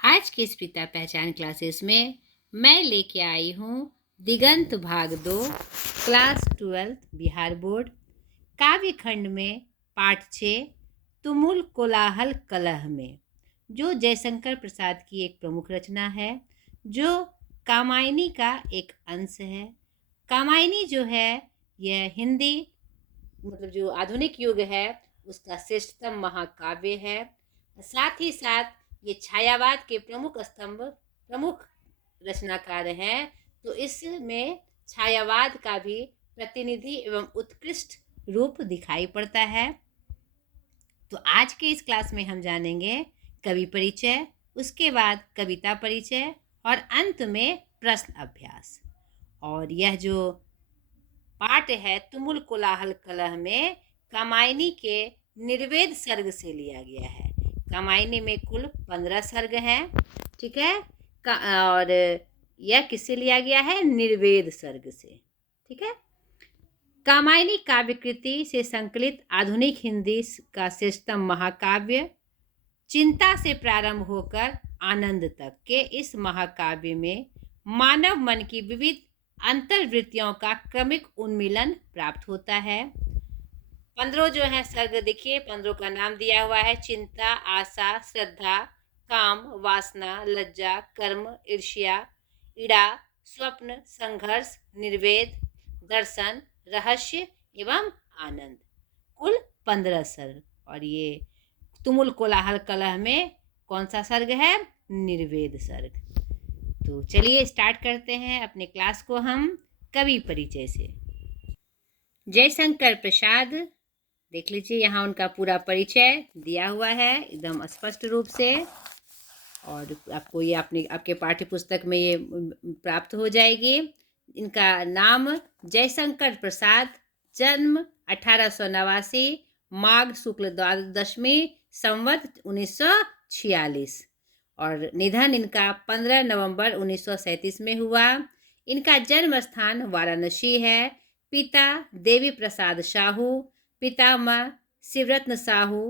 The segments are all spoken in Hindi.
आज के इस पिता पहचान क्लासेस में मैं लेके आई हूँ दिगंत भाग 2 क्लास 12 बिहार बोर्ड काव्य खंड में पाठ 6 तुमुल कोलाहल कलह में, जो जयशंकर प्रसाद की एक प्रमुख रचना है, जो कामायनी का एक अंश है। कामायनी जो है यह हिंदी मतलब जो आधुनिक युग है उसका श्रेष्ठतम महाकाव्य है। साथ ही साथ ये छायावाद के प्रमुख रचनाकार हैं, तो इसमें छायावाद का भी प्रतिनिधि एवं उत्कृष्ट रूप दिखाई पड़ता है। तो आज के इस क्लास में हम जानेंगे कवि परिचय, उसके बाद कविता परिचय और अंत में प्रश्न अभ्यास। और यह जो पाठ है तुमुल कोलाहल कलह में कामायनी के निर्वेद सर्ग से लिया गया है। कामायनी में कुल 15 सर्ग हैं, ठीक है। और यह किससे लिया गया है? निर्वेद सर्ग से, ठीक है। कामायनी काव्यकृति से संकलित आधुनिक हिंदी का श्रेष्ठतम महाकाव्य, चिंता से प्रारंभ होकर आनंद तक के इस महाकाव्य में मानव मन की विविध अंतर्वृत्तियों का क्रमिक उन्मिलन प्राप्त होता है। 15 जो है सर्ग देखिए, 15 का नाम दिया हुआ है चिंता, आशा, श्रद्धा, काम, वासना, लज्जा, कर्म, ईर्ष्या, ईड़ा, स्वप्न, संघर्ष, निर्वेद, दर्शन, रहस्य एवं आनंद। कुल 15 सर्ग। और ये तुमुल कोलाहल कलह में कौन सा सर्ग है? निर्वेद सर्ग। तो चलिए स्टार्ट करते हैं अपने क्लास को हम कवि परिचय से। जयशंकर प्रसाद, देख लीजिए यहाँ उनका पूरा परिचय दिया हुआ है एकदम स्पष्ट रूप से, और आपको ये आपके पाठ्य पुस्तक में ये प्राप्त हो जाएगी। इनका नाम जयशंकर प्रसाद, जन्म 1889, माघ शुक्ल द्वादशमी, संवत 1946, और निधन इनका 15 नवंबर 1937 में हुआ। इनका जन्म स्थान वाराणसी है। पिता देवी प्रसाद साहू, पितामह शिवरत्न साहू,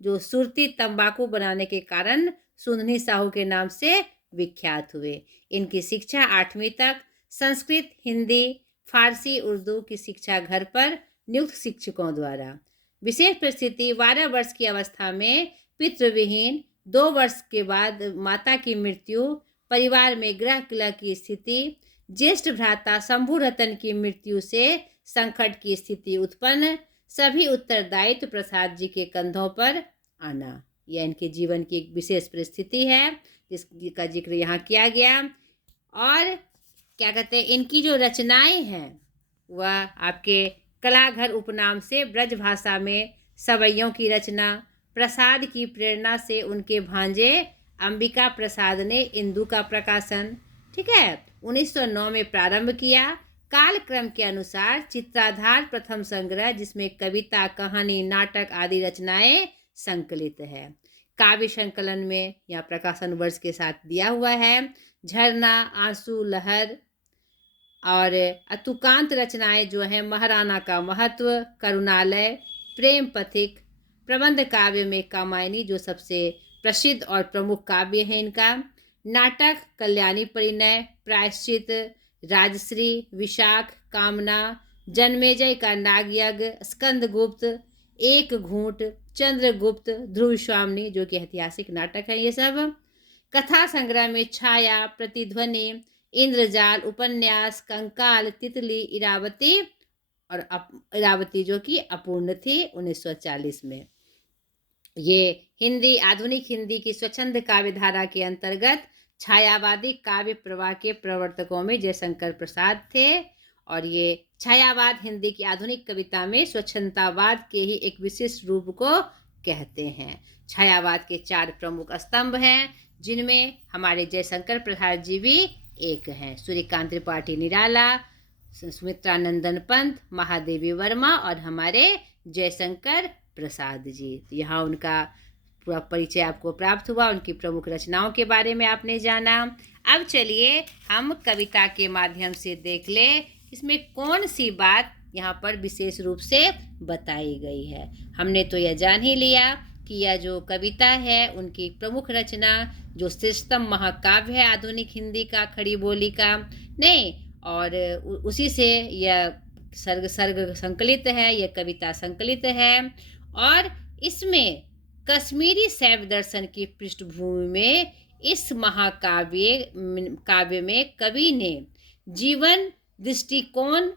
जो सुरती तंबाकू बनाने के कारण सुंदनी साहू के नाम से विख्यात हुए। इनकी शिक्षा 8वीं तक संस्कृत, हिंदी, फारसी, उर्दू की शिक्षा घर पर नियुक्त शिक्षकों द्वारा। विशेष परिस्थिति 12 वर्ष की अवस्था में पितृविहीन, 2 वर्ष के बाद माता की मृत्यु, परिवार में गृह कलह की स्थिति, ज्येष्ठ भ्राता शंभु रतन की मृत्यु से संकट की स्थिति उत्पन्न, सभी उत्तरदायित्व प्रसाद जी के कंधों पर आना। यह इनके जीवन की एक विशेष परिस्थिति है जिसका जिक्र यहाँ किया गया। और क्या कहते हैं, इनकी जो रचनाएं हैं वह आपके कलाघर उपनाम से ब्रज भाषा में सवैयों की रचना, प्रसाद की प्रेरणा से उनके भांजे अंबिका प्रसाद ने इंदु का प्रकाशन, ठीक है, 1909 में प्रारंभ किया। कालक्रम के अनुसार चित्राधार प्रथम संग्रह, जिसमें कविता, कहानी, नाटक आदि रचनाएं संकलित है। काव्य संकलन में यह प्रकाशन वर्ष के साथ दिया हुआ है। झरना, आंसू, लहर और अतुकांत रचनाएं जो हैं महाराणा का महत्व, करुणालय, प्रेम पथिक, प्रबंध काव्य में कामायनी जो सबसे प्रसिद्ध और प्रमुख काव्य है इनका। नाटक कल्याणी परिणय, प्रायश्चित, राजश्री, विशाख, कामना, जन्मेजय का नागयज्ञ, स्कंदगुप्त, एक घूंट, चंद्रगुप्त, ध्रुव स्वामिनी जो कि ऐतिहासिक नाटक है ये सब। कथा संग्रह में छाया, प्रतिध्वनि, इंद्रजाल, उपन्यास, कंकाल, तितली, इरावती, और इरावती जो कि अपूर्ण थी 1940 में। ये हिंदी आधुनिक हिंदी की स्वच्छंद काव्य धारा के अंतर्गत छायावादी काव्य प्रवाह के प्रवर्तकों में जयशंकर प्रसाद थे। और ये छायावाद हिंदी की आधुनिक कविता में स्वच्छंदतावाद के ही एक विशिष्ट रूप को कहते हैं। छायावाद के 4 प्रमुख स्तंभ हैं, जिनमें हमारे जयशंकर प्रसाद जी भी एक हैं। सूर्यकांत त्रिपाठी निराला, सुमित्रानंदन पंत, महादेवी वर्मा और हमारे जयशंकर प्रसाद जी। तो यहाँ उनका पूरा परिचय आपको प्राप्त हुआ, उनकी प्रमुख रचनाओं के बारे में आपने जाना। अब चलिए हम कविता के माध्यम से देख ले इसमें कौन सी बात यहाँ पर विशेष रूप से बताई गई है। हमने तो यह जान ही लिया कि यह जो कविता है उनकी एक प्रमुख रचना, जो श्रेष्ठतम महाकाव्य है आधुनिक हिंदी का, खड़ी बोली का, नहीं, और उसी से यह सर्ग सर्ग संकलित है, यह कविता संकलित है। और इसमें कश्मीरी शैव दर्शन की पृष्ठभूमि में इस काव्य में कवि ने जीवन दृष्टिकोण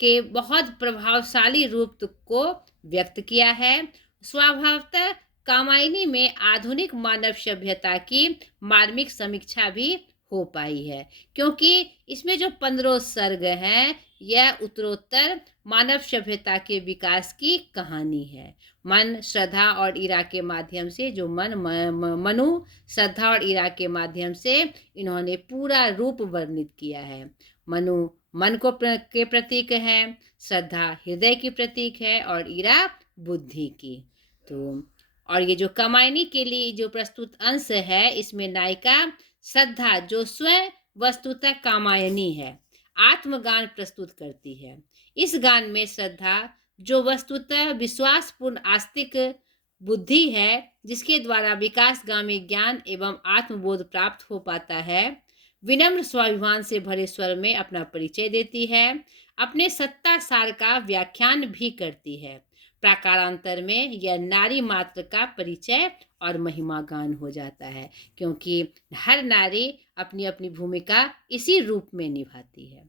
के बहुत प्रभावशाली रूप को व्यक्त किया है। स्वभावतः कामायनी में आधुनिक मानव सभ्यता की मार्मिक समीक्षा भी हो पाई है, क्योंकि इसमें जो 15 सर्ग हैं यह उत्तरोत्तर मानव सभ्यता के विकास की कहानी है। मन, श्रद्धा और ईरा के माध्यम से, जो मनु, श्रद्धा और ईरा के माध्यम से इन्होंने पूरा रूप वर्णित किया है। मनु मन के प्रतीक है, श्रद्धा हृदय की प्रतीक है और ईरा बुद्धि की। तो और ये जो कामायनी के लिए जो प्रस्तुत अंश है, इसमें नायिका श्रद्धा, जो स्वयं वस्तुतः कामायनी है, आत्मगान प्रस्तुत करती है। इस गान में श्रद्धा, जो वस्तुतः विश्वासपूर्ण आस्तिक बुद्धि है, जिसके द्वारा विकासगामी ज्ञान एवं आत्मबोध प्राप्त हो पाता है, विनम्र स्वाभिमान से भरे स्वर में अपना परिचय देती है, अपने सत्ता सार का व्याख्यान भी करती है। प्राकारांतर में यह नारी मात्र का परिचय और महिमा गान हो जाता है, क्योंकि हर नारी अपनी अपनी भूमिका इसी रूप में निभाती है।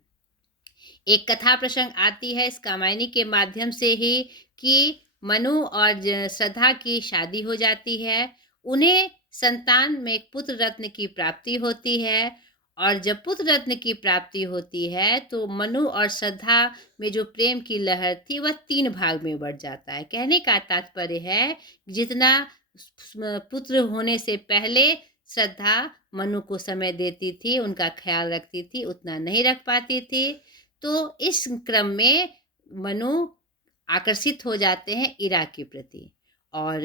एक कथा प्रसंग आती है इस कामायनी के माध्यम से ही कि मनु और श्रद्धा की शादी हो जाती है। उन्हें संतान में एक पुत्र रत्न की प्राप्ति होती है, और जब पुत्र रत्न की प्राप्ति होती है तो मनु और श्रद्धा में जो प्रेम की लहर थी वह 3 भाग में बढ़ जाता है। कहने का तात्पर्य है, जितना पुत्र होने से पहले श्रद्धा मनु को समय देती थी, उनका ख्याल रखती थी, उतना नहीं रख पाती थी। तो इस क्रम में मनु आकर्षित हो जाते हैं ईरा के प्रति, और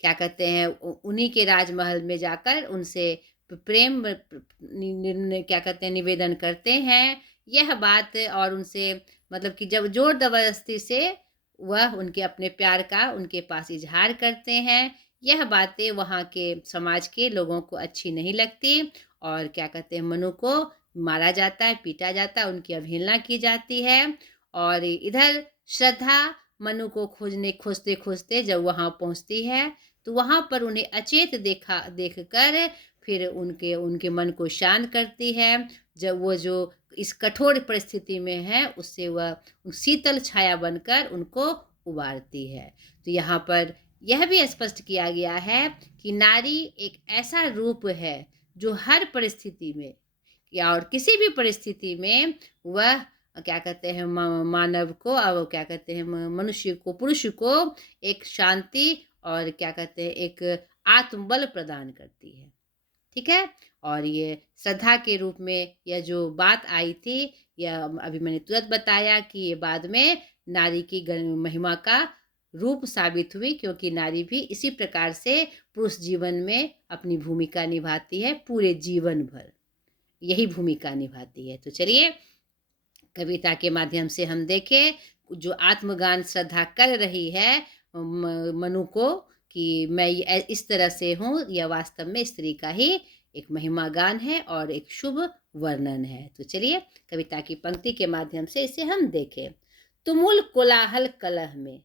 क्या कहते हैं, उन्हीं के राजमहल में जाकर उनसे प्रेम क्या कहते हैं निवेदन करते हैं। यह बात, और उनसे मतलब कि जब जोर जबरदस्ती से वह उनके अपने प्यार का उनके पास इजहार करते हैं, यह बातें वहाँ के समाज के लोगों को अच्छी नहीं लगती, और क्या कहते हैं मनु को मारा जाता है, पीटा जाता है, उनकी अवहेलना की जाती है। और इधर श्रद्धा मनु को खोजते खोजते जब वहाँ पहुँचती है तो वहाँ पर उन्हें अचेत देखकर फिर उनके मन को शांत करती है। जब वो जो इस कठोर परिस्थिति में है उससे वह शीतल छाया बनकर उनको उबारती है। तो यहाँ पर यह भी स्पष्ट किया गया है कि नारी एक ऐसा रूप है जो हर परिस्थिति में या और किसी भी परिस्थिति में वह क्या कहते हैं मानव को, और क्या कहते हैं मनुष्य को, पुरुष को एक शांति और क्या कहते हैं एक आत्मबल प्रदान करती है। ठीक है। और ये श्रद्धा के रूप में यह जो बात आई थी, यह अभी मैंने तुरंत बताया कि ये बाद में नारी की महिमा का रूप साबित हुई, क्योंकि नारी भी इसी प्रकार से पुरुष जीवन में अपनी भूमिका निभाती है, पूरे जीवन भर यही भूमिका निभाती है। तो चलिए कविता के माध्यम से हम देखें जो आत्मगान श्रद्धा कर रही है मनु को कि मैं इस तरह से हूँ, यह वास्तव में स्त्री का ही एक महिमा गान है और एक शुभ वर्णन है। तो चलिए कविता की पंक्ति के माध्यम से इसे हम देखें। तुमुल कोलाहल कलह में,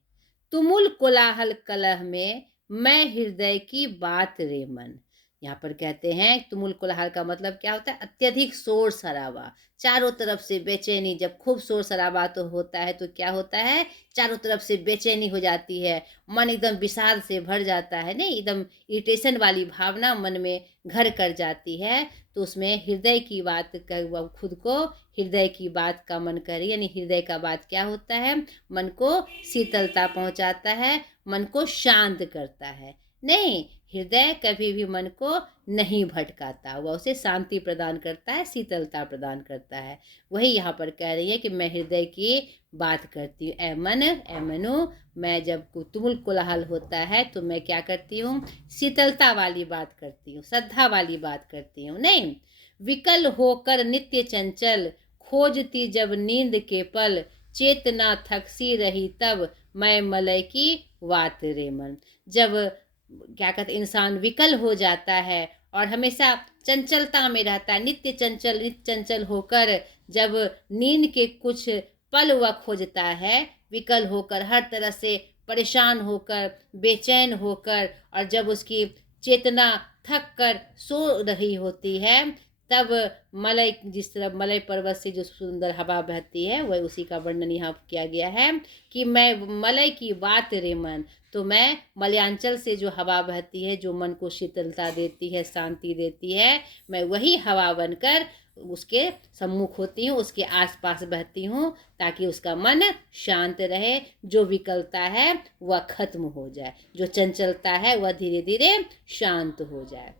तुमुल कोलाहल कलह में, मैं हृदय की बात रे मन। यहाँ पर कहते हैं तुमुल कोलाहल का मतलब क्या होता है, अत्यधिक शोर शराबा, चारों तरफ से बेचैनी। जब खूब शोर शराबा तो होता है तो क्या होता है, चारों तरफ से बेचैनी हो जाती है, मन एकदम विषाद से भर जाता है, नहीं एकदम इरिटेशन वाली भावना मन में घर कर जाती है। तो उसमें हृदय की बात का खुद को हृदय की बात का मन करे, यानी हृदय का बात क्या होता है, मन को शीतलता पहुंचाता है, मन को शांत करता है। नहीं, हृदय कभी भी मन को नहीं भटकाता, वह उसे शांति प्रदान करता है, शीतलता प्रदान करता है। वही यहाँ पर कह रही है कि मैं हृदय की बात करती हूँ। ऐ मन, ऐ मनु, मैं जब तुमुल कोलाहल होता है तो मैं क्या करती हूँ, शीतलता वाली बात करती हूँ, श्रद्धा वाली बात करती हूँ। नहीं, विकल होकर नित्य चंचल, खोजती जब नींद के पल, चेतना थकसी रही तब, मैं मलय की वात रे मन। जब क्या कहते हैं, इंसान विकल हो जाता है और हमेशा चंचलता में रहता है, नित्य चंचल होकर जब नींद के कुछ पल वह खोजता है, विकल होकर, हर तरह से परेशान होकर, बेचैन होकर, और जब उसकी चेतना थक कर सो रही होती है, तब मलय, जिस तरह मलय पर्वत से जो सुंदर हवा बहती है, वह उसी का वर्णन यहाँ किया गया है कि मैं मलय की बात रे मन। तो मैं मलयांचल से जो हवा बहती है, जो मन को शीतलता देती है, शांति देती है, मैं वही हवा बनकर उसके सम्मुख होती हूँ, उसके आसपास बहती हूँ, ताकि उसका मन शांत रहे, जो विकलता है वह खत्म हो जाए, जो चंचलता है वह धीरे धीरे शांत हो जाए।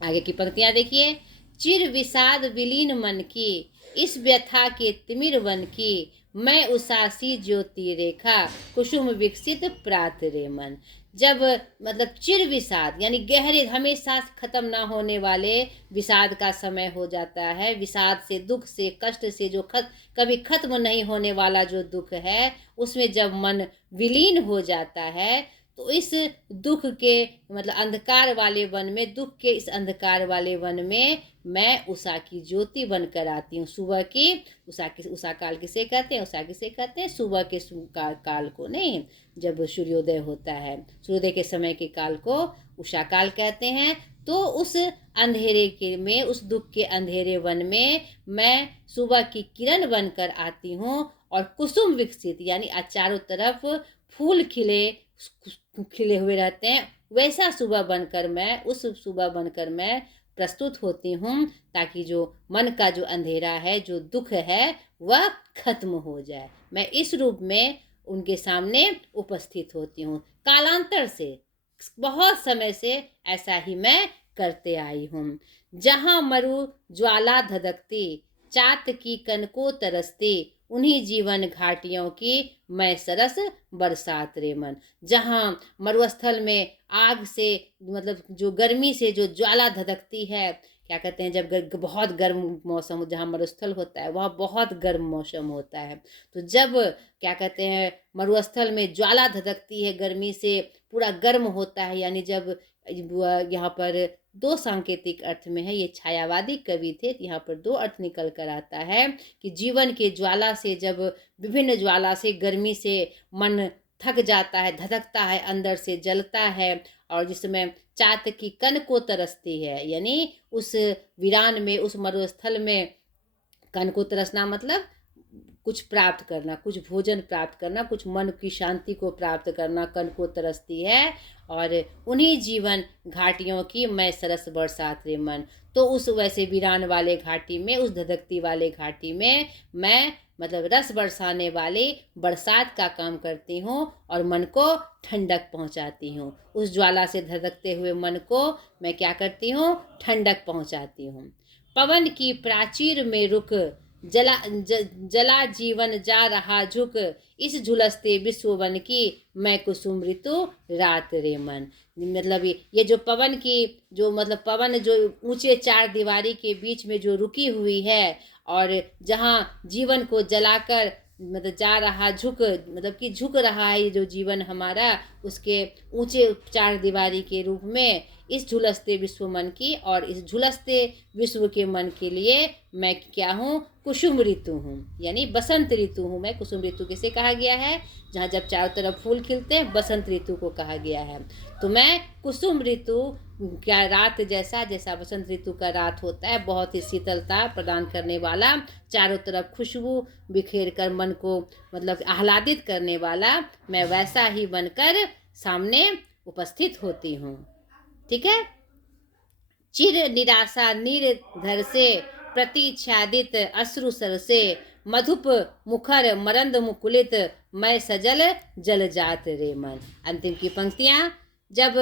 आगे की पंक्तियां देखिए। चिर विषाद विलीन मन की, इस व्यथा के तिमिर वन की, मैं उसासी ज्योति रेखा, कुसुम विकसित प्रात रे मन। जब मतलब चिर विषाद यानी गहरे, हमेशा खत्म ना होने वाले विषाद का समय हो जाता है, विषाद से, दुख से, कष्ट से, जो कभी खत्म नहीं होने वाला जो दुख है, उसमें जब मन विलीन हो जाता है, तो इस दुख के मतलब अंधकार वाले वन में, दुख के इस अंधकार वाले वन में मैं उषा की ज्योति बनकर आती हूँ। सुबह की उषा काल किसे कहते हैं? उषा किसे कहते हैं? सुबह के काल को नहीं, जब सूर्योदय होता है, सूर्योदय के समय के काल को उषा काल कहते हैं। तो उस अंधेरे के में, उस दुख के अंधेरे वन में मैं सुबह की किरण बनकर आती हूँ, और कुसुम विकसित यानी चारों तरफ फूल खिले हुए रहते हैं, वैसा सुबह बनकर मैं, उस सुबह बनकर मैं प्रस्तुत होती हूँ, ताकि जो मन का जो अंधेरा है, जो दुख है, वह खत्म हो जाए। मैं इस रूप में उनके सामने उपस्थित होती हूँ। कालांतर से, बहुत समय से ऐसा ही मैं करते आई हूँ। जहाँ मरु ज्वाला धधकती, चात की कनको तरसती, उन्हीं जीवन घाटियों की मैं सरस बरसात रे मन। जहाँ मरुस्थल में आग से, मतलब जो गर्मी से जो ज्वाला धधकती है, क्या कहते हैं, जब बहुत गर्म मौसम, जहाँ मरुस्थल होता है वहाँ बहुत गर्म मौसम होता है, तो जब क्या कहते हैं मरुस्थल में ज्वाला धधकती है, गर्मी से पूरा गर्म होता है, यानी जब यहाँ पर दो सांकेतिक अर्थ में है, ये छायावादी कवि थे, यहाँ पर दो अर्थ निकल कर आता है कि जीवन के ज्वाला से, जब विभिन्न ज्वाला से, गर्मी से मन थक जाता है, धधकता है, अंदर से जलता है, और जिसमें चात की कन को तरसती है, यानी उस वीरान में, उस मरुस्थल में कन को तरसना मतलब कुछ प्राप्त करना, कुछ भोजन प्राप्त करना, कुछ मन की शांति को प्राप्त करना, कन को तरसती है। और उन्हीं जीवन घाटियों की मैं सरस बरसात रे मन। तो उस वैसे वीरान वाले घाटी में, उस धधकती वाले घाटी में मैं मतलब रस बरसाने वाली बरसात का काम करती हूँ, और मन को ठंडक पहुँचाती हूँ। उस ज्वाला से धधकते हुए मन को मैं क्या करती हूँ? ठंडक पहुँचाती हूँ। पवन की प्राचीर में रुक, जला जीवन जा रहा झुक, इस झुलसते विश्ववन की मैं कुसुम ऋतु रात रे मन। मतलब ये जो पवन की, जो मतलब पवन जो ऊंचे चार दीवारी के बीच में जो रुकी हुई है, और जहाँ जीवन को जलाकर मतलब जा रहा, मतलब कि झुक रहा है ये जो जीवन हमारा, उसके ऊंचे चार दीवारी के रूप में इस झुलसते विश्व मन की, और इस झुलसते विश्व के मन के लिए मैं क्या हूँ? कुसुम ऋतु हूँ, यानी बसंत ऋतु हूँ मैं। कुसुम ऋतु किसे कहा गया है? जहाँ जब चारों तरफ फूल खिलते हैं, बसंत ऋतु को कहा गया है। तो मैं कुसुम ऋतु, क्या रात जैसा, जैसा बसंत ऋतु का रात होता है, बहुत ही शीतलता प्रदान करने वाला, चारों तरफ खुशबू बिखेर कर मन को मतलब आह्लादित करने वाला, मैं वैसा ही बनकर सामने उपस्थित होती हूँ। ठीक है। चिर निराशा निर्धर से, प्रतीक्षादित अश्रु सर से, मधुप मुखर मरंद मुकुलित, मैं सजल जल जात रे मन। अंतिम की पंक्तियां। जब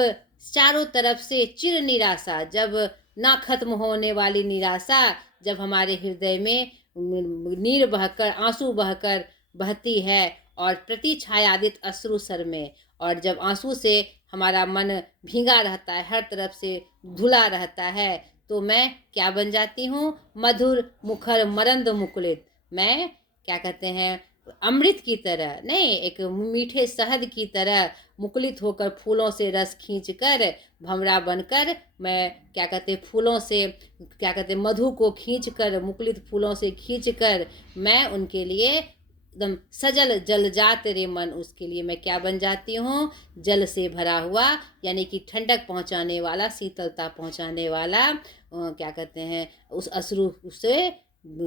चारों तरफ से चिर निराशा, जब ना खत्म होने वाली निराशा जब हमारे हृदय में नीर बहकर, आंसू बहकर बहती है, और प्रतीक्षायादित अश्रु सर में, और जब आंसू से हमारा मन भीगा रहता है, हर तरफ से धुला रहता है, तो मैं क्या बन जाती हूँ? मधुर मुखर मरंद मुकुलित। मैं क्या कहते हैं? अमृत की तरह नहीं, एक मीठे शहद की तरह मुकुलित होकर फूलों से रस खींचकर भंवरा बनकर मैं क्या कहते फूलों से क्या कहते मधु को खींचकर मुकुलित फूलों से खींचकर मैं उनके लिए एकदम सजल जल जात रे मन, उसके लिए मैं क्या बन जाती हूँ, जल से भरा हुआ, यानी कि ठंडक पहुँचाने वाला, शीतलता पहुँचाने वाला, क्या कहते हैं उस अश्रु से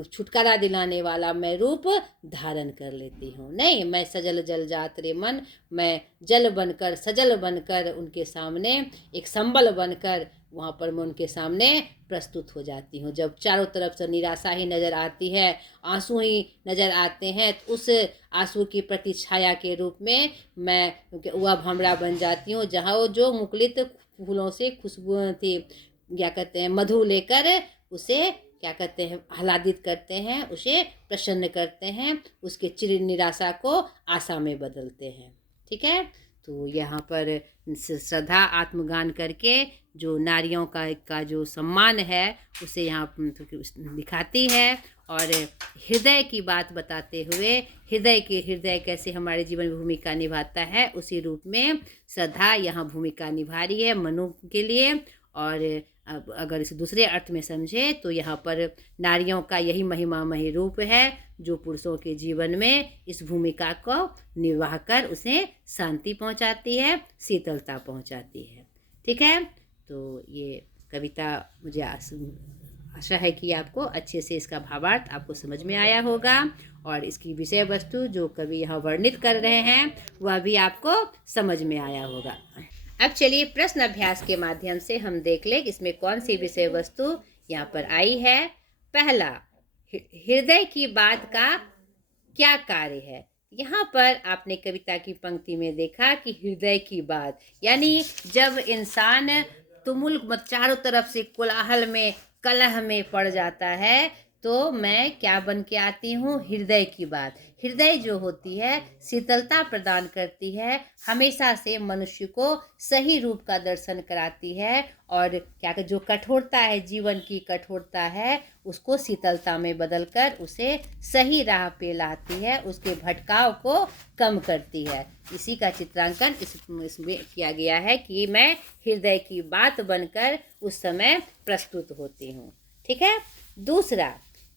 छुटकारा दिलाने वाला मैं रूप धारण कर लेती हूँ। नहीं, मैं सजल जल जात रे मन, मैं जल बनकर सजल बनकर उनके सामने एक संबल बनकर वहाँ पर मैं उनके सामने प्रस्तुत हो जाती हूँ। जब चारों तरफ से निराशा ही नज़र आती है, आंसू ही नज़र आते हैं, तो उस आंसू की प्रतिछाया के रूप में मैं वह भंवरा बन जाती हूँ, जहाँ वो जो मुकुलित फूलों से खुशबू थी क्या कहते हैं मधु लेकर उसे क्या कहते हैं आह्लादित करते हैं, उसे प्रसन्न करते हैं, उसके चिर निराशा को आशा में बदलते हैं। ठीक है, तो यहाँ पर श्रद्धा आत्मगान करके जो नारियों का जो सम्मान है उसे यहाँ दिखाती है, और हृदय की बात बताते हुए हृदय कैसे हमारे जीवन में भूमिका निभाता है, उसी रूप में श्रद्धा यहाँ भूमिका निभा रही है मनु के लिए। और अब अगर इसे दूसरे अर्थ में समझे तो यहाँ पर नारियों का यही महिमामय रूप है जो पुरुषों के जीवन में इस भूमिका को निभाह कर उसे शांति पहुँचाती है, शीतलता पहुँचाती है। ठीक है, तो ये कविता मुझे आशा है कि आपको अच्छे से इसका भावार्थ आपको समझ में आया होगा, और इसकी विषय वस्तु जो कवि यहाँ वर्णित कर रहे हैं वह भी आपको समझ में आया होगा। अब चलिए प्रश्न अभ्यास के माध्यम से हम देख लें कि इसमें कौन सी विषय वस्तु यहाँ पर आई है। पहला, हृदय की बात का क्या कार्य है। यहाँ पर आपने कविता की पंक्ति में देखा कि हृदय की बात, यानी जब इंसान तुमुल चारों तरफ से कोलाहल में कलह में पड़ जाता है तो मैं क्या बन के आती हूँ, हृदय की बात। हृदय जो होती है शीतलता प्रदान करती है, हमेशा से मनुष्य को सही रूप का दर्शन कराती है, और क्या जो कठोरता है, जीवन की कठोरता है, उसको शीतलता में बदलकर उसे सही राह पे लाती है, उसके भटकाव को कम करती है। इसी का चित्रांकन इसमें किया गया है कि मैं हृदय की बात बनकर उस समय प्रस्तुत होती हूँ। ठीक है, दूसरा,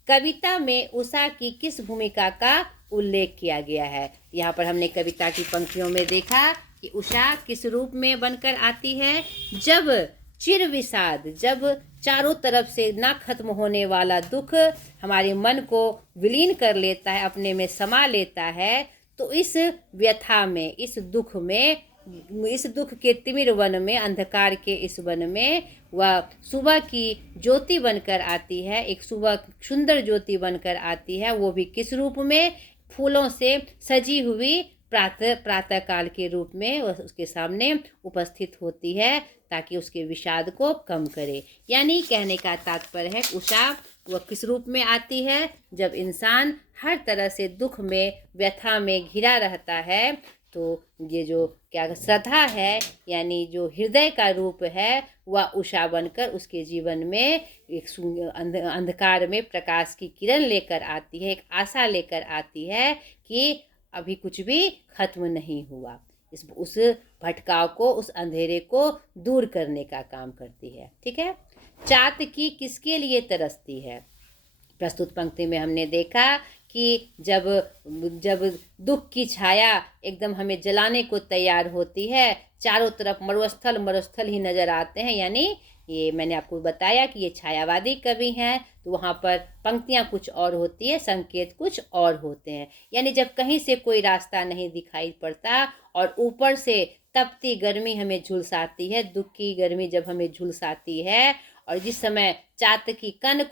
कविता में उषा की किस भूमिका का उल्लेख किया गया है। यहाँ पर हमने कविता की पंक्तियों में देखा कि उषा किस रूप में बनकर आती है, जब चिर विषाद, जब चारों तरफ से ना खत्म होने वाला दुख हमारे मन को विलीन कर लेता है, अपने में समा लेता है, तो इस व्यथा में, इस दुख में, इस दुख के तिमिर वन में, अंधकार के इस वन में वह सुबह की ज्योति बनकर आती है, एक सुबह सुंदर ज्योति बनकर आती है, वो भी किस रूप में, फूलों से सजी हुई प्रातः काल के रूप में उसके सामने उपस्थित होती है, ताकि उसके विषाद को कम करे। यानी कहने का तात्पर्य है उषा वह किस रूप में आती है, जब इंसान हर तरह से दुख में, व्यथा में घिरा रहता है, तो ये जो क्या श्रद्धा है, यानी जो हृदय का रूप है, वह उषा बनकर उसके जीवन में एक अंधकार में प्रकाश की किरण लेकर आती है, एक आशा लेकर आती है कि अभी कुछ भी खत्म नहीं हुआ। उस भटकाव को, उस अंधेरे को दूर करने का काम करती है। ठीक है, चातकी किसके लिए तरसती है। प्रस्तुत पंक्ति में हमने देखा कि जब दुख की छाया एकदम हमें जलाने को तैयार होती है, चारों तरफ मरुस्थल ही नजर आते हैं, यानी ये मैंने आपको बताया कि ये छायावादी कवि हैं, तो वहाँ पर पंक्तियाँ कुछ और होती है, संकेत कुछ और होते हैं। यानी जब कहीं से कोई रास्ता नहीं दिखाई पड़ता और ऊपर से तपती गर्मी हमें झुलसाती है, दुख की गर्मी जब हमें झुलसाती है, और जिस समय चातकी कण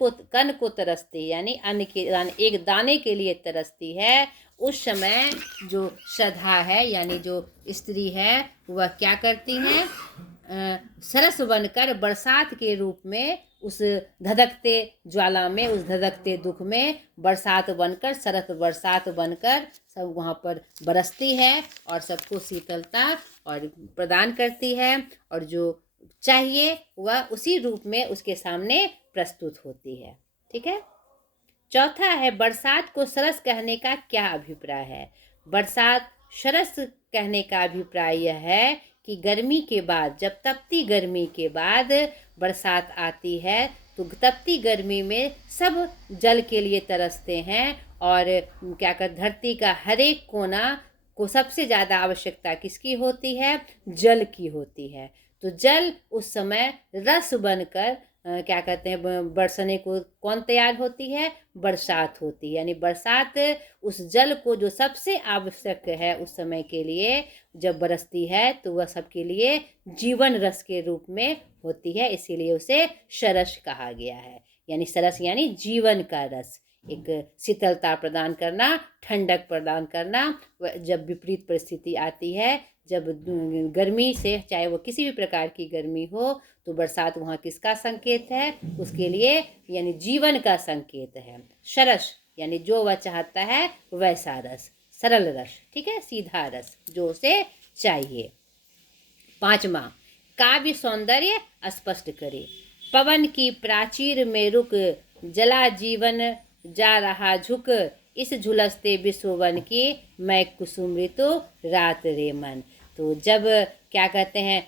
को तरसती है, यानी अन्न के एक दाने के लिए तरसती है, उस समय जो श्रद्धा है, यानी जो स्त्री है, वह क्या करती है, सरस बनकर बरसात के रूप में उस धधकते ज्वाला में, उस धधकते दुख में बरसात बनकर, सरस बरसात बनकर सब वहाँ पर बरसती है और सबको शीतलता और प्रदान करती है, और जो चाहिए वह उसी रूप में उसके सामने प्रस्तुत होती है। ठीक है, चौथा है बरसात को सरस कहने का क्या अभिप्राय है। बरसात सरस कहने का अभिप्राय यह है कि गर्मी के बाद, जब तपती गर्मी के बाद बरसात आती है तो तपती गर्मी में सब जल के लिए तरसते हैं और क्या कर धरती का हर एक कोना को सबसे ज़्यादा आवश्यकता किसकी होती है, जल की होती है। तो जल उस समय रस बनकर क्या कहते हैं बरसने को कौन तैयार होती है, बरसात होती है। यानी बरसात उस जल को जो सबसे आवश्यक है उस समय के लिए जब बरसती है तो वह सबके लिए जीवन रस के रूप में होती है, इसीलिए उसे सरस कहा गया है। यानी सरस यानी जीवन का रस, एक शीतलता प्रदान करना, ठंडक प्रदान करना। जब विपरीत परिस्थिति आती है, जब गर्मी से, चाहे वो किसी भी प्रकार की गर्मी हो, तो बरसात वहाँ किसका संकेत है, उसके लिए यानी जीवन का संकेत है। सरस यानी जो वह चाहता है वैसा रस, सरल रस, ठीक है, सीधा रस जो उसे चाहिए। पांचवा, काव्य सौंदर्य स्पष्ट करे। पवन की प्राचीर में रुक, जला जीवन जा रहा झुक, इस झुलसते विश्ववन की मैं कुसुम ऋतु रात रे मन। तो जब क्या कहते हैं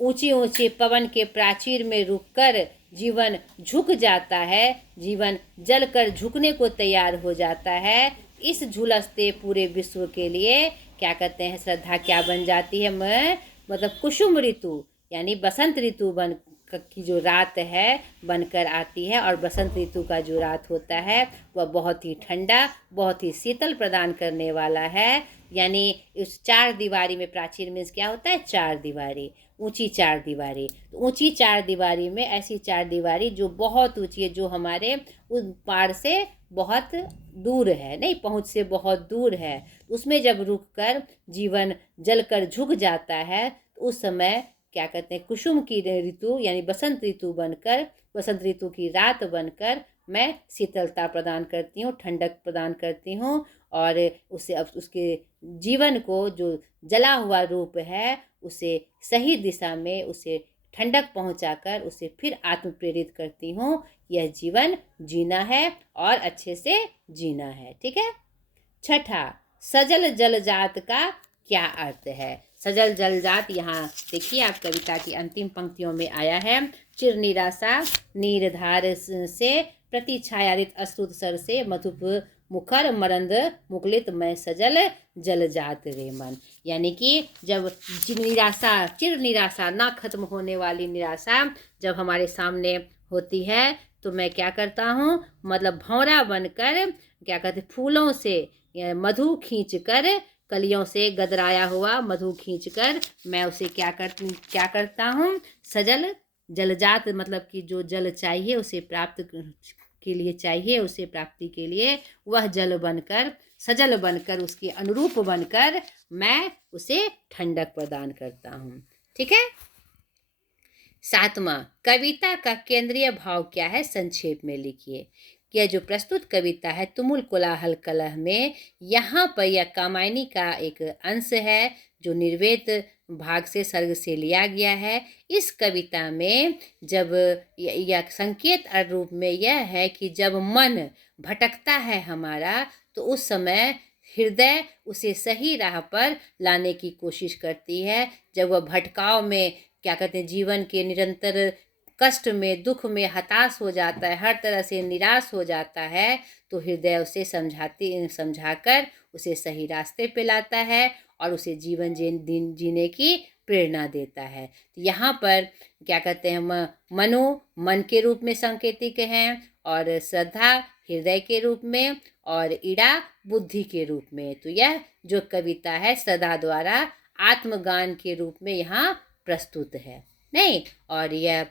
ऊंची ऊंची पवन के प्राचीर में रुककर जीवन झुक जाता है, जीवन जलकर झुकने को तैयार हो जाता है, इस झुलसते पूरे विश्व के लिए क्या कहते हैं श्रद्धा क्या बन जाती है, मैं मतलब कुसुम ऋतु यानी बसंत ऋतु बन की जो रात है बनकर आती है। और बसंत ऋतु का जो रात होता है वह बहुत ही ठंडा, बहुत ही शीतल प्रदान करने वाला है। यानी इस चार दीवारी में, प्राचीर मीन्स क्या होता है, चार दीवारी, ऊंची चार दीवारी। तो ऊंची चार दीवारी में ऐसी चार दीवारी जो बहुत ऊंची है, जो हमारे उस पार से बहुत दूर है, नहीं पहुंच से बहुत दूर है, उसमें जब रुक कर जीवन जलकर झुक जाता है तो उस समय क्या कहते हैं कुसुम की ऋतु यानी बसंत ऋतु बनकर, बसंत ऋतु की रात बनकर मैं शीतलता प्रदान करती हूँ, ठंडक प्रदान करती हूँ और उसे अब उसके जीवन को जो जला हुआ रूप है उसे सही दिशा में, उसे ठंडक पहुंचाकर उसे फिर आत्म प्रेरित करती हूँ। यह जीवन जीना है और अच्छे से जीना है, ठीक है। छठा, सजल जलजात का क्या अर्थ है। सजल जलजात यहाँ देखिए आप कविता की अंतिम पंक्तियों में आया है। चिर निराशा नीरधार से प्रति छायारित अस्तुत सर से मधुप मुखर मरंद मुकुलित मैं सजल जलजात रे मन। यानी कि जब निराशा, चिर निराशा, ना खत्म होने वाली निराशा जब हमारे सामने होती है तो मैं क्या करता हूँ, मतलब भौरा बनकर क्या कहते फूलों से मधु खींचकर, कलियों से गदराया हुआ मधु खींचकर मैं उसे क्या करता हूँ, सजल जलजात मतलब कि जो जल चाहिए उसे प्राप्त के लिए चाहिए, उसे प्राप्ति के लिए वह जल बनकर, सजल बनकर, उसके अनुरूप बनकर मैं उसे ठंडक प्रदान करता हूँ, ठीक है। सातवां, कविता का केंद्रीय भाव क्या है, संक्षेप में लिखिए। यह जो प्रस्तुत कविता है तुमुल कोलाहल कलह में, यहाँ पर यह कामायनी का एक अंश है जो निर्वेद भाग से सर्ग से लिया गया है। इस कविता में जब यह संकेत रूप में यह है कि जब मन भटकता है हमारा तो उस समय हृदय उसे सही राह पर लाने की कोशिश करती है। जब वह भटकाव में क्या कहते हैं जीवन के निरंतर कष्ट में, दुख में हताश हो जाता है, हर तरह से निराश हो जाता है, तो हृदय उसे समझाकर उसे सही रास्ते पे लाता है और उसे जीवन जीने की प्रेरणा देता है। तो यहाँ पर क्या कहते हैं मनो मन के रूप में सांकेतिक हैं और श्रद्धा हृदय के रूप में और इड़ा बुद्धि के रूप में। तो यह जो कविता है सदा द्वारा आत्मगान के रूप में यहाँ प्रस्तुत है, नहीं। और यह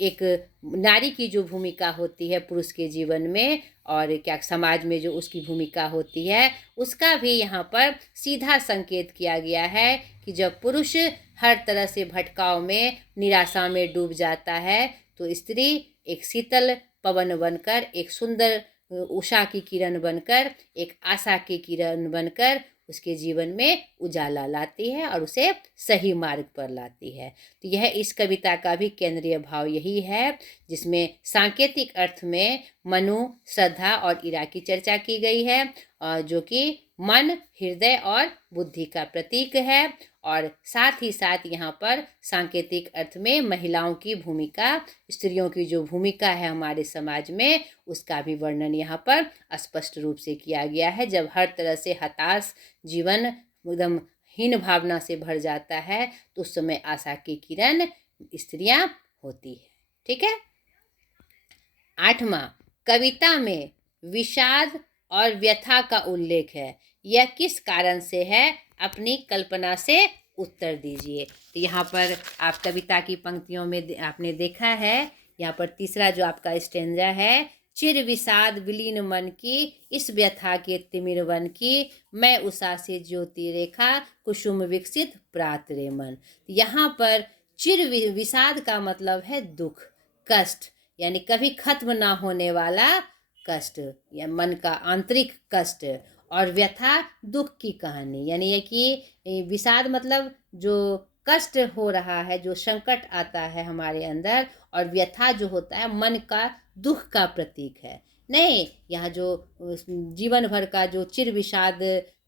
एक नारी की जो भूमिका होती है पुरुष के जीवन में और क्या समाज में जो उसकी भूमिका होती है उसका भी यहाँ पर सीधा संकेत किया गया है कि जब पुरुष हर तरह से भटकाव में, निराशा में डूब जाता है तो स्त्री एक शीतल पवन बनकर, एक सुंदर उषा की किरण बनकर, एक आशा की किरण बनकर उसके जीवन में उजाला लाती है और उसे सही मार्ग पर लाती है। तो यह इस कविता का भी केंद्रीय भाव यही है, जिसमें सांकेतिक अर्थ में मनु, श्रद्धा और ईरा की चर्चा की गई है, जो कि मन, हृदय और बुद्धि का प्रतीक है। और साथ ही साथ यहाँ पर सांकेतिक अर्थ में महिलाओं की भूमिका, स्त्रियों की जो भूमिका है हमारे समाज में, उसका भी वर्णन यहाँ पर स्पष्ट रूप से किया गया है। जब हर तरह से हताश जीवन एकदम हीन भावना से भर जाता है, तो उस समय आशा की किरण स्त्रियां होती है। ठीक है। 8वां, कविता में विषाद और व्यथा का उल्लेख है, यह किस कारण से है? अपनी कल्पना से उत्तर दीजिए। तो यहाँ पर आप कविता की पंक्तियों में आपने देखा है, यहाँ पर तीसरा जो आपका स्टेंजा है, चिर विषाद विलीन मन की, इस व्यथा के तिमिर वन की, मैं उषा से ज्योति रेखा, कुसुम विकसित प्रात रे मन। यहाँ पर चिर विषाद का मतलब है दुख, कष्ट, यानी कभी खत्म ना होने वाला कष्ट, या मन का आंतरिक कष्ट। और व्यथा दुख की कहानी, यानी ये कि विषाद मतलब जो कष्ट हो रहा है, जो संकट आता है हमारे अंदर, और व्यथा जो होता है मन का दुख का प्रतीक है। नहीं, यहाँ जो जीवन भर का जो चिर विषाद,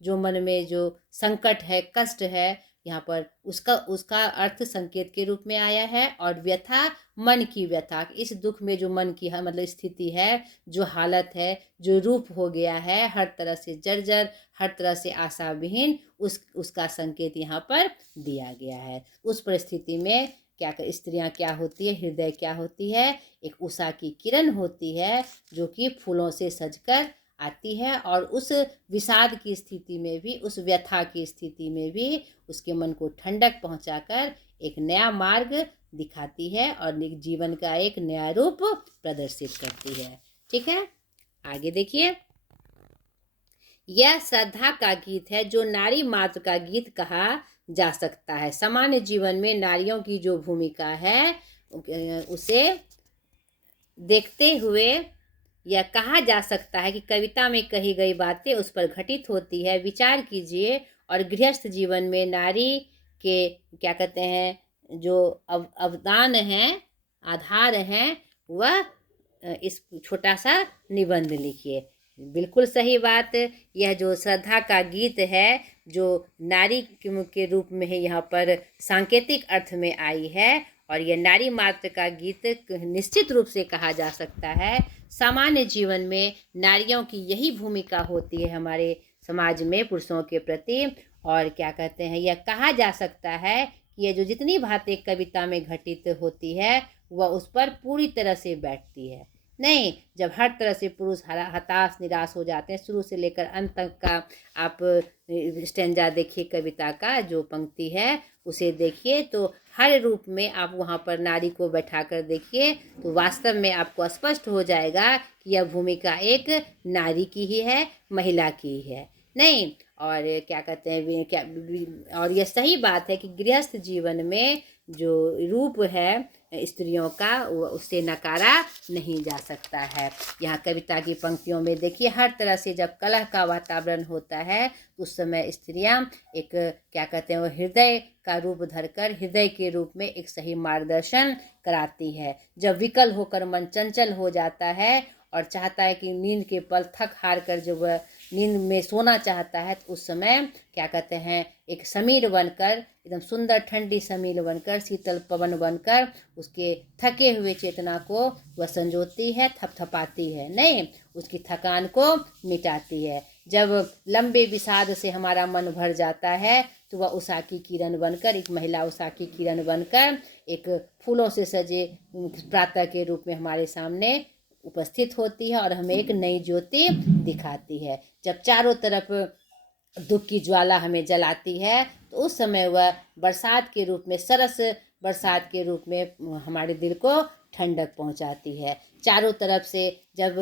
जो मन में जो संकट है, कष्ट है, यहाँ पर उसका अर्थ संकेत के रूप में आया है। और व्यथा मन की व्यथा, इस दुख में जो मन की मतलब स्थिति है, जो हालत है, जो रूप हो गया है, हर तरह से जर्जर, हर तरह से आशा विहीन, उसका संकेत यहाँ पर दिया गया है। उस परिस्थिति में क्या स्त्रियां क्या होती है, हृदय क्या होती है? एक उषा की किरण होती है, जो कि फूलों से सजकर आती है, और उस विषाद की स्थिति में भी, उस व्यथा की स्थिति में भी उसके मन को ठंडक पहुंचाकर एक नया मार्ग दिखाती है, और जीवन का एक नया रूप प्रदर्शित करती है। ठीक है, आगे देखिए। यह श्रद्धा का गीत है, जो नारी मात्र का गीत कहा जा सकता है। सामान्य जीवन में नारियों की जो भूमिका है, उसे देखते हुए यह कहा जा सकता है कि कविता में कही गई बातें उस पर घटित होती है। विचार कीजिए, और गृहस्थ जीवन में नारी के क्या कहते हैं, जो अवदान हैं, आधार हैं, वह इस छोटा सा निबंध लिखिए। बिल्कुल सही बात। यह जो श्रद्धा का गीत है, जो नारी के रूप में है, यहाँ पर सांकेतिक अर्थ में आई है, और यह नारी मात्र का गीत निश्चित रूप से कहा जा सकता है। सामान्य जीवन में नारियों की यही भूमिका होती है हमारे समाज में पुरुषों के प्रति। और क्या कहते हैं, यह कहा जा सकता है कि यह जो जितनी बातें कविता में घटित होती है, वह उस पर पूरी तरह से बैठती है। नहीं, जब हर तरह से पुरुष हताश निराश हो जाते हैं, शुरू से लेकर अंत तक का आप स्टेंजा देखिए, कविता का जो पंक्ति है उसे देखिए, तो हर रूप में आप वहाँ पर नारी को बैठा कर देखिए, तो वास्तव में आपको स्पष्ट हो जाएगा कि यह भूमिका एक नारी की ही है, महिला की ही है। नहीं, और क्या कहते हैं, क्या, और यह सही बात है कि गृहस्थ जीवन में जो रूप है स्त्रियों का, उससे नकारा नहीं जा सकता है। यहाँ कविता की पंक्तियों में देखिए, हर तरह से जब कलह का वातावरण होता है, उस समय स्त्रियां एक क्या कहते हैं, वो हृदय का रूप धरकर हृदय के रूप में एक सही मार्गदर्शन कराती है। जब विकल होकर मन चंचल हो जाता है और चाहता है कि नींद के पल थक हार कर जब वह नींद में सोना चाहता है, तो उस समय क्या कहते हैं, एक समीर बनकर, एकदम सुंदर ठंडी समीर बनकर, शीतल पवन बनकर उसके थके हुए चेतना को वह संजोती है, थपथपाती है, नहीं, उसकी थकान को मिटाती है। जब लंबे विषाद से हमारा मन भर जाता है, तो वह उषा की किरण बनकर, एक महिला उषा की किरण बनकर एक फूलों से सजे प्रातः के रूप में हमारे सामने उपस्थित होती है, और हमें एक नई ज्योति दिखाती है। जब चारों तरफ दुख की ज्वाला हमें जलाती है, तो उस समय वह बरसात के रूप में, सरस बरसात के रूप में हमारे दिल को ठंडक पहुंचाती है। चारों तरफ से जब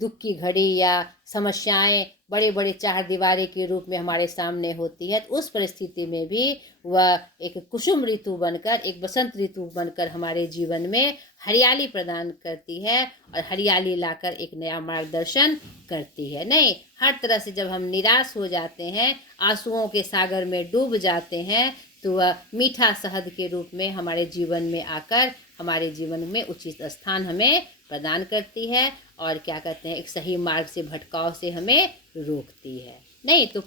दुख की घड़ी या समस्याएं बड़े बड़े चारदीवारी के रूप में हमारे सामने होती है, तो उस परिस्थिति में भी वह एक कुसुम ऋतु बनकर, एक बसंत ऋतु बनकर हमारे जीवन में हरियाली प्रदान करती है, और हरियाली लाकर एक नया मार्गदर्शन करती है। नहीं, हर तरह से जब हम निराश हो जाते हैं, आंसुओं के सागर में डूब जाते हैं, तो वह मीठा शहद के रूप में हमारे जीवन में आकर हमारे जीवन में उचित स्थान हमें प्रदान करती है और क्या कहते हैं, एक सही मार्ग से भटकाव से हमें रोकती है। नहीं तो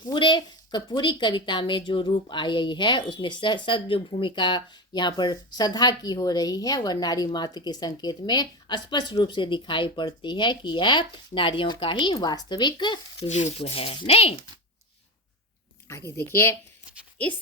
पूरी कविता में जो रूप आई है उसमें सब जो भूमिका यहाँ पर श्रद्धा की हो रही है वह नारी मात्र के संकेत में स्पष्ट रूप से दिखाई पड़ती है कि यह नारियों का ही वास्तविक रूप है। नहीं, आगे देखिए, इस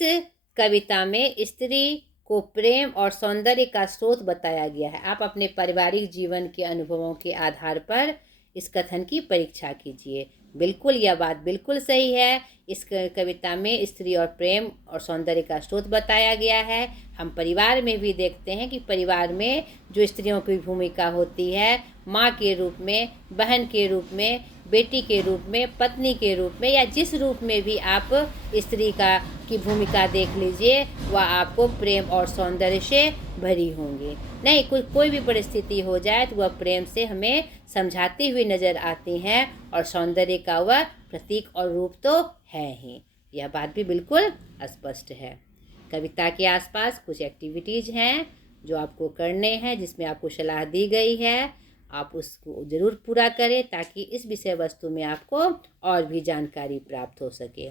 कविता में स्त्री को प्रेम और सौंदर्य का स्रोत बताया गया है। आप अपने पारिवारिक जीवन के अनुभवों के आधार पर इस कथन की परीक्षा कीजिए। बिल्कुल, यह बात बिल्कुल सही है। इस कविता में स्त्री और प्रेम और सौंदर्य का स्रोत बताया गया है। हम परिवार में भी देखते हैं कि परिवार में जो स्त्रियों की भूमिका होती है, माँ के रूप में, बहन के रूप में, बेटी के रूप में, पत्नी के रूप में, या जिस रूप में भी आप स्त्री की भूमिका देख लीजिए, वह आपको प्रेम और सौंदर्य से भरी होंगी। नहीं, कोई भी परिस्थिति हो जाए तो वह प्रेम से हमें समझाती हुई नज़र आती हैं और सौंदर्य का वह प्रतीक और रूप तो है ही। यह बात भी बिल्कुल स्पष्ट है। कविता के आसपास कुछ एक्टिविटीज़ हैं जो आपको करने हैं, जिसमें आपको सलाह दी गई है। आप उसको ज़रूर पूरा करें ताकि इस विषय वस्तु में आपको और भी जानकारी प्राप्त हो सके।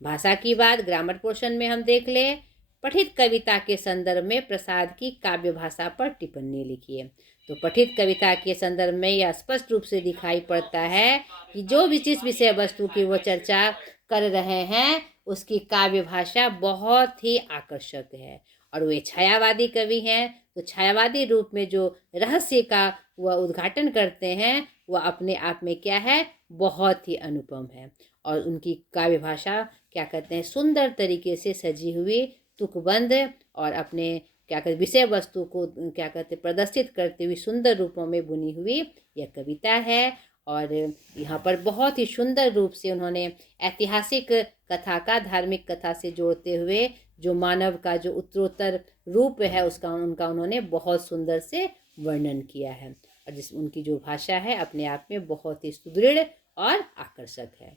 भाषा की बात ग्रामर पोर्शन में हम देख लें। पठित कविता के संदर्भ में प्रसाद की काव्य भाषा पर टिप्पणी लिखिए। तो पठित कविता के संदर्भ में यह स्पष्ट रूप से दिखाई पड़ता है कि जो भी जिस विषय वस्तु की वो चर्चा कर रहे हैं उसकी काव्य भाषा बहुत ही आकर्षक है और वे छायावादी कवि हैं। तो छायावादी रूप में जो रहस्य का वह उद्घाटन करते हैं वह अपने आप में क्या है, बहुत ही अनुपम है। और उनकी काव्य भाषा क्या कहते हैं, सुंदर तरीके से सजी हुई, तुकबंद और अपने क्या कहते विषय वस्तु को क्या कहते प्रदर्शित करते हुए सुंदर रूपों में बुनी हुई यह कविता है। और यहाँ पर बहुत ही सुंदर रूप से उन्होंने ऐतिहासिक कथा का धार्मिक कथा से जोड़ते हुए जो मानव का जो उत्तरोत्तर रूप है उसका उनका उन्होंने बहुत सुंदर से वर्णन किया है। और उनकी जो भाषा है अपने आप में बहुत ही सुदृढ़ और आकर्षक है।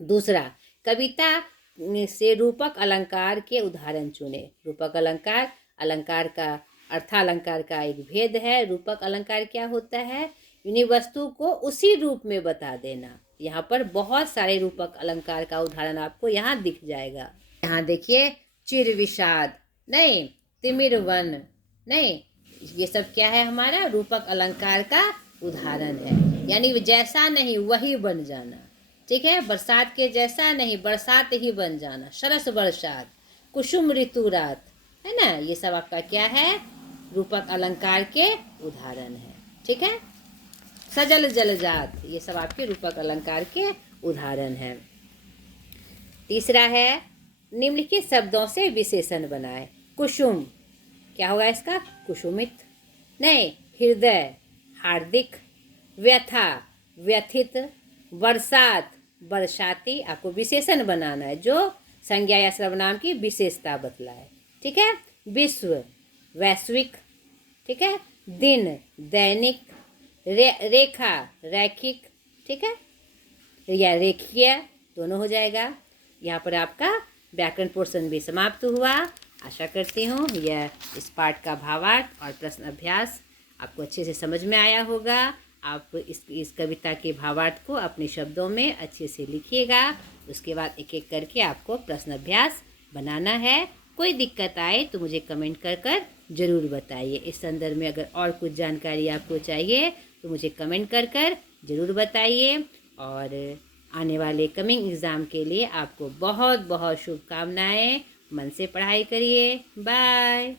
दूसरा, कविता से रूपक अलंकार के उदाहरण चुने। रूपक अलंकार का अर्थालंकार का एक भेद है। रूपक अलंकार क्या होता है, यानी वस्तु को उसी रूप में बता देना। यहाँ पर बहुत सारे रूपक अलंकार का उदाहरण आपको यहाँ दिख जाएगा। यहाँ देखिए, चिर विषाद, नहीं तिमिर वन, नहीं, ये सब क्या है, हमारा रूपक अलंकार का उदाहरण है। यानी जैसा नहीं वही बन जाना, ठीक है। बरसात के जैसा नहीं, बरसात ही बन जाना। सरस बरसात, कुसुम ऋतु रात, है ना, ये सब आपका क्या है, रूपक अलंकार के उदाहरण है, ठीक है। सजल जलजात, ये सब आपके रूपक अलंकार के उदाहरण हैं। तीसरा है, निम्नलिखित शब्दों से विशेषण बनाए। कुसुम, क्या होगा इसका, कुसुमित, नहीं, हृदय, हार्दिक, व्यथा, व्यथित, बरसात, बरसाती। आपको विशेषण बनाना है जो संज्ञा या सर्वनाम की विशेषता बतलाए, ठीक है। विश्व, वैश्विक, ठीक है। दिन, दैनिक, रेखा, रैखिक, ठीक है, या रेखीय, दोनों हो जाएगा। यहाँ पर आपका व्याकरण पोर्शन भी समाप्त हुआ। आशा करती हूँ यह इस पाठ का भावार्थ और प्रश्न अभ्यास आपको अच्छे से समझ में आया होगा। आप इस कविता के भावार्थ को अपने शब्दों में अच्छे से लिखिएगा। उसके बाद एक एक करके आपको प्रश्न अभ्यास बनाना है। कोई दिक्कत आए तो मुझे कमेंट कर ज़रूर बताइए। इस संदर्भ में अगर और कुछ जानकारी आपको चाहिए तो मुझे कमेंट कर ज़रूर बताइए। और आने वाले कमिंग एग्ज़ाम के लिए आपको बहुत बहुत शुभकामनाएं। मन से पढ़ाई करिए। बाय।